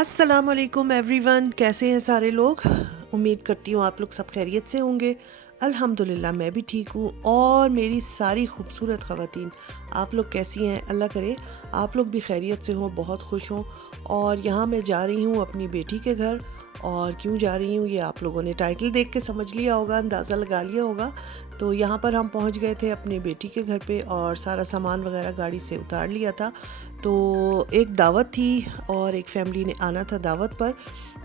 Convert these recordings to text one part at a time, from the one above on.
अस्सलामुअलैकुम एवरीवन, कैसे हैं सारे लोग। उम्मीद करती हूँ आप लोग सब खैरियत से होंगे। अल्हम्दुलिल्लाह मैं भी ठीक हूँ और मेरी सारी खूबसूरत ख़वातीन, आप लोग कैसी हैं। अल्लाह करे आप लोग भी खैरियत से हों, बहुत खुश हों। और यहाँ मैं जा रही हूँ अपनी बेटी के घर। और क्यों जा रही हूँ ये आप लोगों ने टाइटल देख के समझ लिया होगा, अंदाज़ा लगा लिया होगा। तो यहाँ पर हम पहुँच गए थे अपने बेटी के घर पे और सारा सामान वगैरह गाड़ी से उतार लिया था। तो एक दावत थी और एक फैमिली ने आना था दावत पर।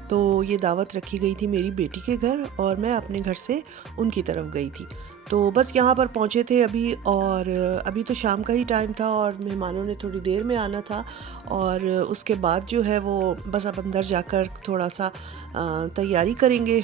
तो ये दावत रखी गई थी मेरी बेटी के घर और मैं अपने घर से उनकी तरफ गई थी। तो बस यहाँ पर पहुँचे थे अभी, और अभी तो शाम का ही टाइम था और मेहमानों ने थोड़ी देर में आना था। और उसके बाद जो है वो बस अब अंदर जाकर थोड़ा सा तैयारी करेंगे।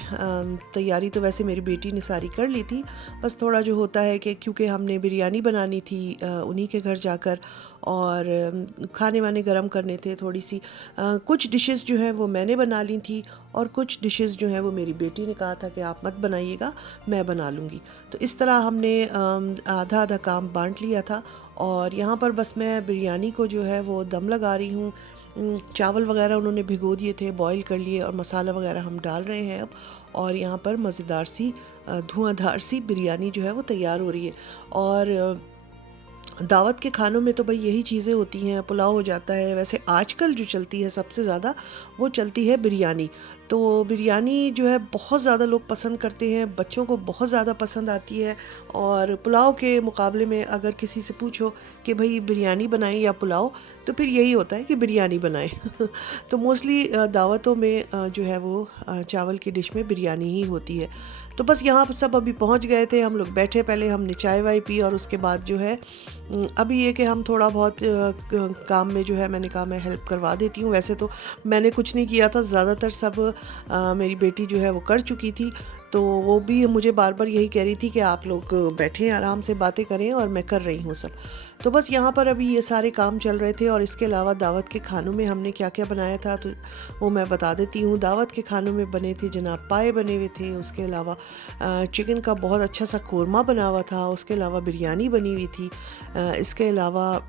तैयारी तो वैसे मेरी बेटी ने सारी कर ली थी, बस थोड़ा जो होता है कि क्योंकि हमने बिरयानी बनानी थी उन्हीं के घर जाकर, और खाने वाने गरम करने थे थोड़ी सी। कुछ डिशेस जो हैं वो मैंने बना ली थी और कुछ डिशेस जो हैं वो मेरी बेटी ने कहा था कि आप मत बनाइएगा, मैं बना लूँगी। तो इस तरह हमने आधा आधा काम बांट लिया था। और यहाँ पर बस मैं बिरयानी को जो है वो दम लगा रही हूँ। चावल वगैरह उन्होंने भिगो दिए थे, बॉईल कर लिए, और मसाला वगैरह हम डाल रहे हैं अब। और यहाँ पर मज़ेदार सी धुआंधार सी बिरयानी जो है वो तैयार हो रही है। और दावत के खानों में तो भाई यही चीज़ें होती हैं, पुलाव हो जाता है। वैसे आजकल जो चलती है सबसे ज़्यादा वो चलती है बिरयानी। तो बिरयानी जो है बहुत ज़्यादा लोग पसंद करते हैं, बच्चों को बहुत ज़्यादा पसंद आती है। और पुलाव के मुकाबले में अगर किसी से पूछो कि भाई बिरयानी बनाएं या पुलाव, तो फिर यही होता है कि बिरयानी बनाएं। तो मोस्टली दावतों में जो है वो चावल की डिश में बिरयानी ही होती है। तो बस यहाँ पर सब अभी पहुँच गए थे, हम लोग बैठे, पहले हमने चाय वाय पी और उसके बाद जो है अभी ये कि हम थोड़ा बहुत काम में जो है मैंने कहा मैं हेल्प करवा देती हूँ। वैसे तो मैंने कुछ नहीं किया था, ज़्यादातर सब मेरी बेटी जो है वो कर चुकी थी। तो वो भी मुझे बार बार यही कह रही थी कि आप लोग बैठें आराम से बातें करें, और मैं कर रही हूँ सब। तो बस यहाँ पर अभी ये सारे काम चल रहे थे। और इसके अलावा दावत के खानों में हमने क्या क्या बनाया था तो वो मैं बता देती हूँ। दावत के खानों में बने थे जनाब पाए बने हुए थे, उसके अलावा चिकन का बहुत अच्छा सा कोरमा बना हुआ था, उसके अलावा बिरयानी बनी हुई थी, इसके अलावा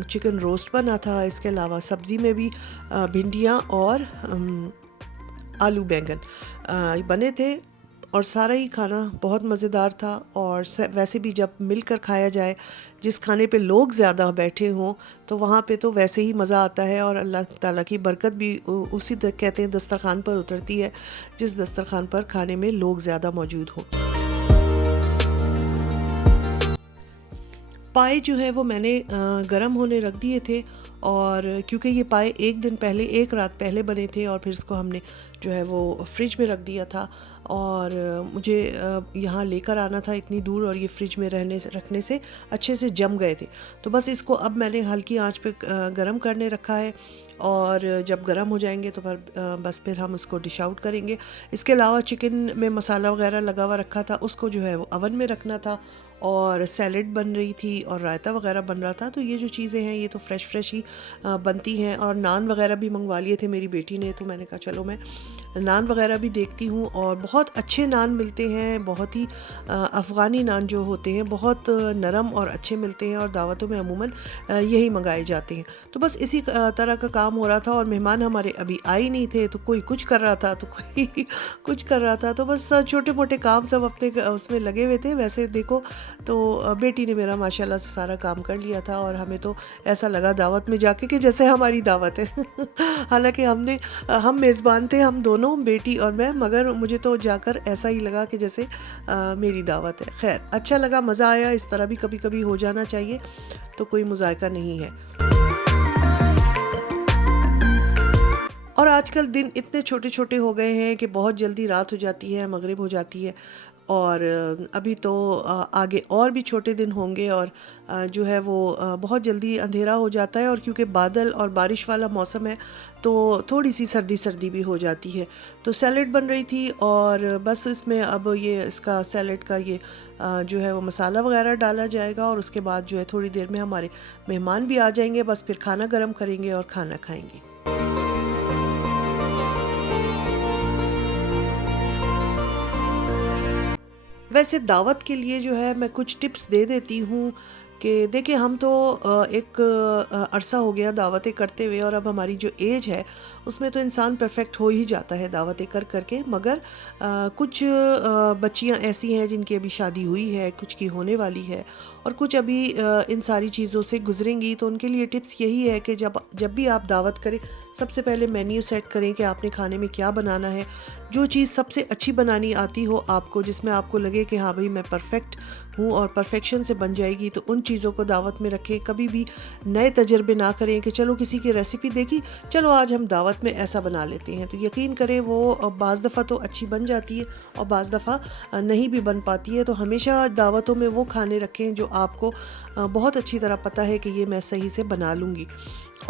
चिकन रोस्ट बना था, इसके अलावा सब्ज़ी में भी भिंडियाँ और आलू बैंगन बने थे। और सारा ही खाना बहुत मज़ेदार था। और वैसे भी जब मिलकर खाया जाए, जिस खाने पे लोग ज़्यादा बैठे हों, तो वहाँ पे तो वैसे ही मज़ा आता है। और अल्लाह ताला की बरकत भी उसी कहते हैं दस्तरखान पर उतरती है जिस दस्तरखान पर खाने में लोग ज़्यादा मौजूद हों। पाए जो है वो मैंने गरम होने रख दिए थे। और क्योंकि ये पाए एक दिन पहले, एक रात पहले बने थे, और फिर इसको हमने जो है वो फ्रिज में रख दिया था। और मुझे यहाँ लेकर आना था इतनी दूर, और ये फ्रिज में रखने से अच्छे से जम गए थे। तो बस इसको अब मैंने हल्की आंच पे गरम करने रखा है। और जब गरम हो जाएंगे तो बस फिर हम इसको डिश आउट करेंगे। इसके अलावा चिकन में मसाला वगैरह लगा हुआ रखा था, उसको जो है वो अवन में रखना था। और सैलेड बन रही थी और रायता वगैरह बन रहा था। तो ये जो चीज़ें हैं ये तो फ़्रेश फ़्रेश ही बनती हैं। और नान वगैरह भी मंगवा लिए थे मेरी बेटी ने, तो मैंने कहा चलो मैं नान वगैरह भी देखती हूँ। और बहुत अच्छे नान मिलते हैं, बहुत ही अफ़गानी नान जो होते हैं बहुत नरम और अच्छे मिलते हैं, और दावतों में अमूमन यही मंगाए जाते हैं। तो बस इसी तरह का काम हो रहा था। और मेहमान हमारे अभी आए नहीं थे, तो कोई कुछ कर रहा था तो कोई कुछ कर रहा था। तो बस छोटे मोटे काम सब अपने उसमें लगे हुए थे। वैसे देखो तो बेटी ने मेरा माशाल्लाह से सारा काम कर लिया था, और हमें तो ऐसा लगा दावत में जाके कि जैसे हमारी दावत है। हालांकि हम मेज़बान थे, हम दोनों, बेटी और मैं, मगर मुझे तो जाकर ऐसा ही लगा कि जैसे मेरी दावत है। खैर अच्छा लगा, मज़ा आया। इस तरह भी कभी कभी हो जाना चाहिए, तो कोई मुज़ायका नहीं है। और आजकल दिन इतने छोटे छोटे हो गए हैं कि बहुत जल्दी रात हो जाती है, मगरिब हो जाती है। और अभी तो आगे और भी छोटे दिन होंगे, और जो है वो बहुत जल्दी अंधेरा हो जाता है। और क्योंकि बादल और बारिश वाला मौसम है, तो थोड़ी सी सर्दी सर्दी भी हो जाती है। तो सैलेड बन रही थी, और बस इसमें अब ये इसका सैलेड का ये जो है वो मसाला वगैरह डाला जाएगा। और उसके बाद जो है थोड़ी देर में हमारे मेहमान भी आ जाएंगे, बस फिर खाना गर्म करेंगे और खाना खाएंगे। वैसे दावत के लिए जो है मैं कुछ टिप्स दे देती हूँ कि देखिए हम तो एक अरसा हो गया दावतें करते हुए, और अब हमारी जो एज है उसमें तो इंसान परफेक्ट हो ही जाता है दावतें कर करके, मगर कुछ बच्चियां ऐसी हैं जिनकी अभी शादी हुई है, कुछ की होने वाली है, और कुछ अभी इन सारी चीज़ों से गुजरेंगी। तो उनके लिए टिप्स यही है कि जब जब भी आप दावत करें, सबसे पहले मेन्यू सेट करें कि आपने खाने में क्या बनाना है। जो चीज़ सबसे अच्छी बनानी आती हो आपको, जिसमें आपको लगे कि हाँ भाई मैं परफेक्ट हूँ और परफेक्शन से बन जाएगी, तो उन चीज़ों को दावत में रखें। कभी भी नए तजर्बे ना करें कि चलो किसी की रेसिपी देखी, चलो आज हम दावत में ऐसा बना लेते हैं। तो यकीन करें वो बाज़ दफ़ा तो अच्छी बन जाती है और बाज़ दफ़ा नहीं भी बन पाती है। तो हमेशा दावतों में वो खाने रखें जो आपको बहुत अच्छी तरह पता है कि ये मैं सही से बना लूँगी।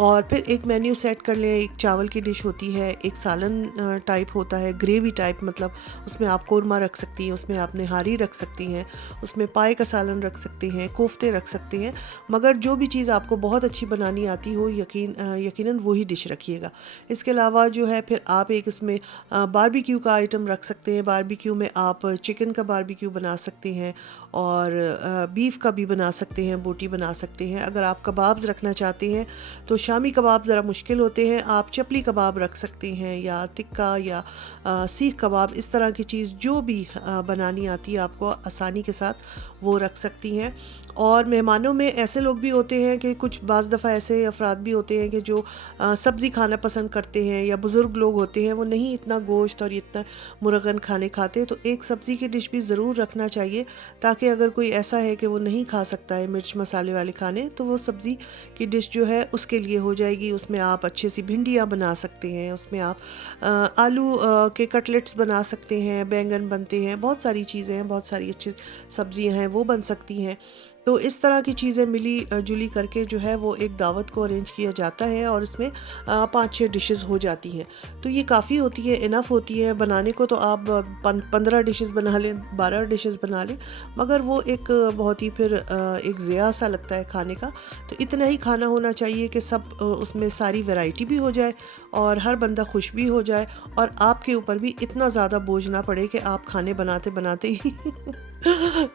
और फिर एक मेन्यू सेट कर लें। एक चावल की डिश होती है, एक सालन टाइप होता है, ग्रेवी टाइप, मतलब उसमें आप कोरमा रख सकती हैं, उसमें आप निहारी रख सकती हैं, उसमें पाए का सालन रख सकती हैं, कोफ्ते रख सकती हैं। मगर जो भी चीज़ आपको बहुत अच्छी बनानी आती हो, यकीनन वही डिश रखिएगा। इसके अलावा जो है फिर आप एक इसमें बारबेक्यू का आइटम रख सकते हैं। बारबेक्यू में आप चिकन का बारबेक्यू बना सकते हैं और बीफ का भी बना सकते हैं, बोटी बना सकते हैं। अगर आप कबाब्स रखना चाहते हैं तो शामी कबाब ज़रा मुश्किल होते हैं, आप चपली कबाब रख सकते हैं या टिक्का या सीख कबाब, इस तरह की चीज़ जो भी बनानी आती है आपको आसानी के साथ वो रख सकती हैं। और मेहमानों में ऐसे लोग भी होते हैं कि कुछ बाज़ दफ़ा ऐसे अफराद भी होते हैं कि जो सब्ज़ी खाना पसंद करते हैं, या बुज़ुर्ग लोग होते हैं वो नहीं इतना गोश्त और इतना मुरगन खाने खाते, तो एक सब्ज़ी की डिश भी ज़रूर रखना चाहिए, ताकि अगर कोई ऐसा है कि वो नहीं खा सकता है मिर्च मसाले वाले खाने, तो वो सब्ज़ी की डिश जो है उसके लिए हो जाएगी। उसमें आप अच्छी सी भिंडियाँ बना सकते हैं, उसमें आप आलू के कटलेट्स बना सकते हैं, बैंगन बनते हैं, बहुत सारी चीज़ें हैं, बहुत सारी अच्छी सब्ज़ियाँ हैं वो बन सकती हैं। तो इस तरह की चीज़ें मिली जुली करके जो है वो एक दावत को अरेंज किया जाता है, और इसमें 5-6 डिशेस हो जाती हैं। तो ये काफ़ी होती है, इनफ होती है। बनाने को तो आप 15 डिशेस बना लें, 12 डिशेस बना लें, मगर वो एक बहुत ही फिर एक ज़िया सा लगता है खाने का। तो इतना ही खाना होना चाहिए कि सब उसमें सारी वैरायटी भी हो जाए और हर बंदा खुश भी हो जाए, और आपके ऊपर भी इतना ज़्यादा बोझ ना पड़े कि आप खाने बनाते बनाते ही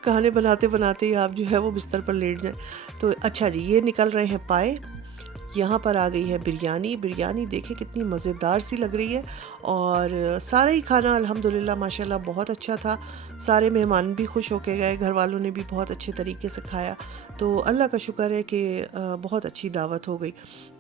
खाने बनाते बनाते ही आप जो है वो बिस्तर पर लेट जाएं। तो अच्छा जी, ये निकल रहे हैं पाए। यहाँ पर आ गई है बिरयानी। बिरयानी देखें कितनी मज़ेदार सी लग रही है, और सारा ही खाना अल्हम्दुलिल्लाह माशाल्लाह बहुत अच्छा था। सारे मेहमान भी खुश होके गए, घर वालों ने भी बहुत अच्छे तरीके से खाया। तो अल्लाह का शुक्र है कि बहुत अच्छी दावत हो गई।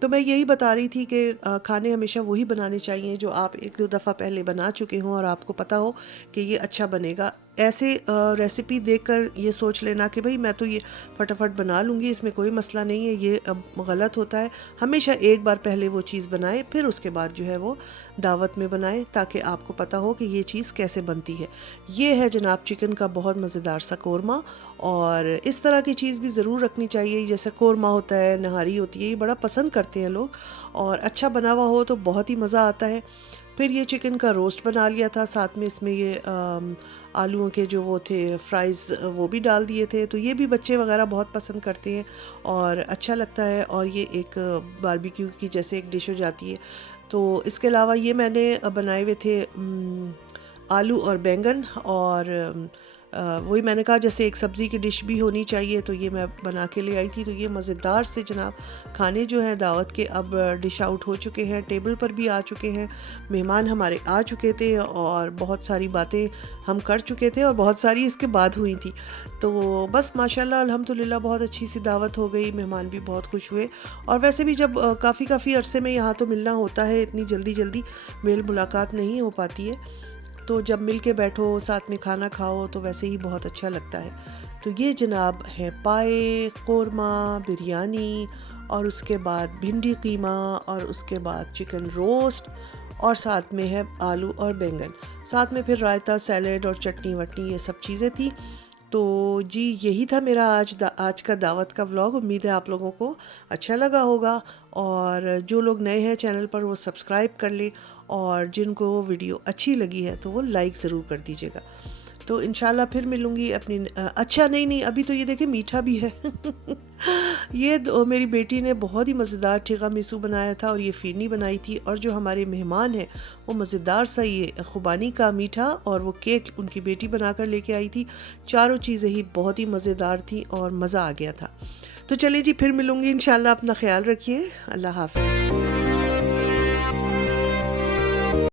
तो मैं यही बता रही थी कि खाने हमेशा वही बनाने चाहिए जो आप 1-2 दफ़ा पहले बना चुके हों और आपको पता हो कि ये अच्छा बनेगा। ऐसे रेसिपी देखकर ये सोच लेना कि भाई मैं तो ये फटाफट बना लूँगी, इसमें कोई मसला नहीं है, ये गलत होता है। हमेशा एक बार पहले वो चीज़ बनाएं, फिर उसके बाद जो है वो दावत में बनाएं, ताकि आपको पता हो कि ये चीज़ कैसे बनती है। ये है जनाब चिकन का बहुत मज़ेदार सा कोरमा, और इस तरह की चीज़ भी ज़रूर रखनी चाहिए। जैसे कोरमा होता है, नहारी होती है, ये बड़ा पसंद करते हैं लोग, और अच्छा बना हुआ हो तो बहुत ही मज़ा आता है। फिर ये चिकन का रोस्ट बना लिया था, साथ में इसमें ये आलूओं के जो वो थे फ्राइज़ वो भी डाल दिए थे। तो ये भी बच्चे वगैरह बहुत पसंद करते हैं और अच्छा लगता है, और ये एक बारबेक्यू की जैसे एक डिश हो जाती है। तो इसके अलावा ये मैंने बनाए हुए थे आलू और बैंगन, और वही मैंने कहा जैसे एक सब्ज़ी की डिश भी होनी चाहिए, तो ये मैं बना के ले आई थी। तो ये मज़ेदार से जनाब खाने जो हैं दावत के अब डिश आउट हो चुके हैं, टेबल पर भी आ चुके हैं, मेहमान हमारे आ चुके थे, और बहुत सारी बातें हम कर चुके थे, और बहुत सारी इसके बाद हुई थी। तो बस माशाल्लाह अल्हम्दुलिल्लाह बहुत अच्छी सी दावत हो गई, मेहमान भी बहुत खुश हुए। और वैसे भी जब काफ़ी अरसे में यहाँ तो मिलना होता है, इतनी जल्दी जल्दी मेल मुलाकात नहीं हो पाती है, तो जब मिल के बैठो साथ में खाना खाओ तो वैसे ही बहुत अच्छा लगता है। तो ये जनाब है पाए, कोरमा, बिरयानी, और उसके बाद भिंडी कीमा, और उसके बाद चिकन रोस्ट, और साथ में है आलू और बैंगन, साथ में फिर रायता, सैलेड और चटनी वटनी, ये सब चीज़ें थी। तो जी यही था मेरा आज का दावत का व्लॉग। उम्मीद है आप लोगों को अच्छा लगा होगा, और जो लोग नए हैं चैनल पर वो सब्सक्राइब कर लें, और जिनको वीडियो अच्छी लगी है तो वो लाइक ज़रूर कर दीजिएगा। तो इंशाल्लाह फिर मिलूँगी अपनी अच्छा नहीं अभी तो ये देखिए मीठा भी है मेरी बेटी ने बहुत ही मज़ेदार टिक्का मिसू बनाया था और ये फिरनी बनाई थी, और जो हमारे मेहमान हैं वो मज़ेदार सा ये खुबानी का मीठा और वो केक उनकी बेटी बना कर लेके आई थी। चारों चीज़ें ही बहुत ही मज़ेदार थी और मज़ा आ गया था। तो चलिए जी, फिर मिलूँगी इंशाल्लाह। अपना ख़्याल रखिए। अल्लाह हाफ़िज़।